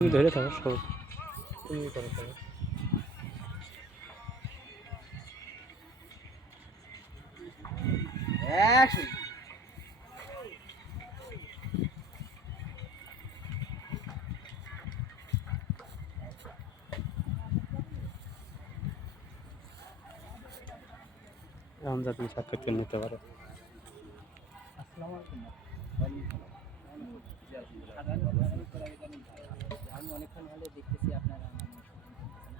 তুমি ধরে থাকো সব তুমি করো করো অ্যাকশন যা তুমি সাক্ষাৎকার নিতে পারো। আসসালামু আলাইকুম আমি অনেকক্ষণ হলে দেখতেছি আপনারা মানে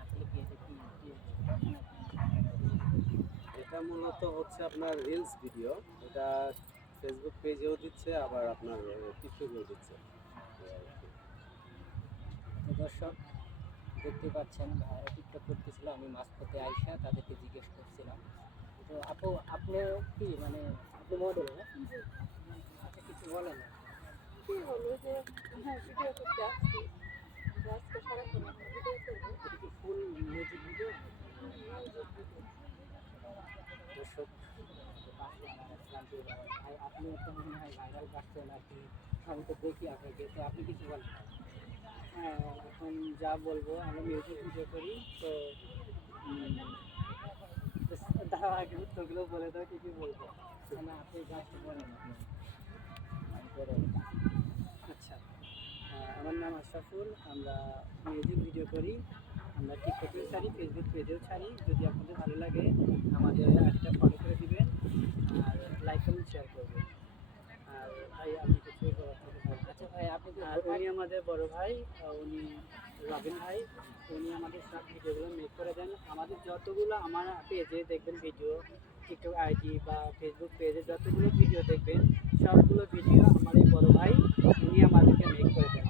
আসলে এটা মূলত হচ্ছে আপনার রিলস ভিডিও এটা ফেসবুক পেজেও দিচ্ছে আবার আপনার টিকটকেও দিচ্ছে। তো দর্শক দেখতে পাচ্ছেন ভাইরা টিকটক করতেছিল আমি মাঝপথে আইসা তাদেরকে জিজ্ঞেস করছিলাম। তো আপু আপনি কি মানে আপনি মডেল না? আচ্ছা কিছু বলেন। না কি হলো যে হ্যাঁ ভিডিও করতে আসছি। দর্শক, আপনি একটা মনে হয় ভাইরাল পাচ্ছেন আর কি। আমি তো দেখি আপনাকে, তো আপনি কিছু বলেন? হ্যাঁ এখন যা বলব, আমি মিউজিক ভিডিও করি, তো দাঁড়াও আগে উত্তরগুলো বলে দাও, কি কি বলব? না আপনি জাস্ট বলেন। আচ্ছা। আমার নাম আশরাফুল আমরা মিউজিক ভিডিও করি। আমরা টিকটকেও ছাড়ি ফেসবুক পেজেও ছাড়ি। যদি আপনাদের ভালো লাগে আমাদের একটা ফলো করে দিবেন আর লাইক কমেন্ট শেয়ার করবেন। আর ভাই আপনি কিছু। আচ্ছা ভাই আপনি আর উনি আমাদের বড় ভাই উনি রবিন ভাই। উনি আমাদের সব ভিডিওগুলো মেক করে দেন। আমাদের যতগুলো আমার পেজে দেখবেন ভিডিও টিকটক আইডি বা ফেসবুক পেজে যতগুলো ভিডিও দেখবেন, সবগুলো ভিডিও আমার এই বড় ভাই, উনি আমাদেরকে মেক করে দেন।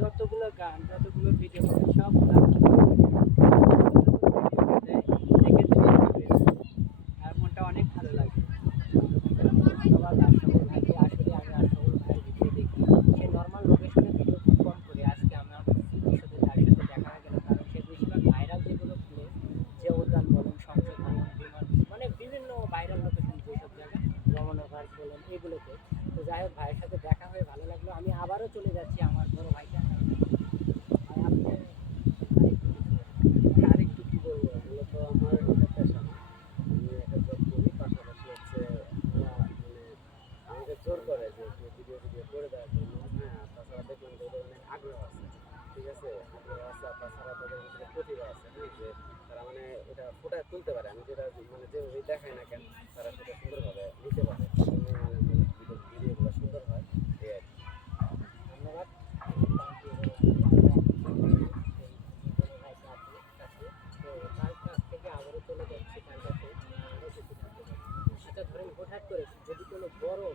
যতগুলো গান, যতগুলো ভিডিও সব সবগুলো দেখে চলে যাবেন। আর মনটা অনেক ভালো লাগে আবার আশরাফুল ভাইকে আসলে আমি আশরাফুল ভাইয়ের ভিডিও দেখি সে নর্মাল লোকেশনে ভিডিও খুব কম করে আজকে আমার স্মৃতির সাথে তার সাথে দেখা হয়ে গেল কারণ সে বেশিরভাগ ভাইরাল যেগুলো প্লেস যে উদ্যান বলুন সংসদ বলুন বিমান মানে বিভিন্ন ভাইরাল লোকেশন যেসব জায়গা রমনা পার্ক বলুন এগুলোতে তো যাই হোক ভাইয়ের সাথে দেখা হয়ে ভালো লাগল। আমি আবারও চলে যাচ্ছি আমার বড় ভাইটা বলব? মূলত আমার আমি একটা হচ্ছে মানে আমাকে জোর করে যে হ্যাঁ অনেক আগ্রহ আছে, ঠিক আছে? আগ্রহ প্রতিভা আছে হ্যাঁ? তারা মানে এটা ফুটায় তুলতে পারে। আমি যেটা মানে যেভাবে দেখাই না কেন, তারা সেটা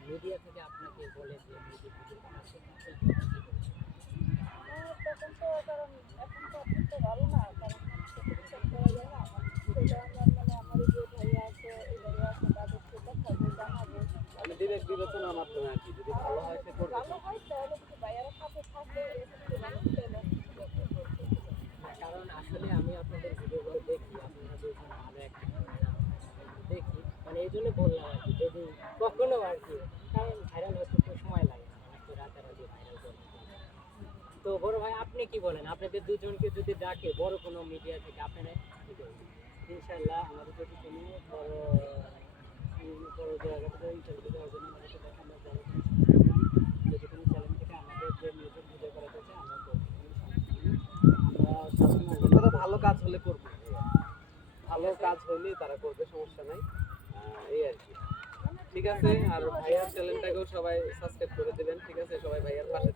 মিডিয়া থেকে আপনাকে বলে যে তখন তো কারণ এখন তো আপনি তো ভালো না কারণ চিকিৎসা করা যায় না সেটা আমার মানে আমার এই যে ভাইয়া আছে এবারে আছে তাদেরকে দেখাবো জানাব বিবেক মাধ্যমে আর কি যদি ভালো হয় সে করবে। কারণ আসলে আমি আপনাদের ভিডিওগুলো দেখি আপনারা দুজন ভালো একটা দেখি। মানে এই জন্য বললাম আর কি যদি কখনো আর কি কারণ ভাইরাল হতে তো সময় লাগে না তো রাতারাতি ভাইরাল করতে তো বড় ভাই আপনি কি বলেন? আপনাদের দুজনকে যদি ডাকে বড় কোনো মিডিয়া থেকে আপনারা ইনশাল্লাহ আমাদের যদি কোনো বড় উম, বড় জায়গা থেকে ইন্টারভিউ দেওয়ার জন্য আমাদেরকে দেখে আমরা যাব যদি কোনো চ্যানেল থেকে আমাদের যে মিউজিক ভিডিও করা হচ্ছে আমরা করব কোনো সমস্যা নেই। আমরা সবসময় তারা ভালো কাজ হলে করবে। ভালো কাজ হলে তারা করবে, সমস্যা নাই। এই আর কি। ঠিক আছে, আর ভাইয়ার চ্যানেলটাকেও সবাই সাবস্ক্রাইব করে দেবেন, ঠিক আছে? সবাই ভাইয়ার পাশে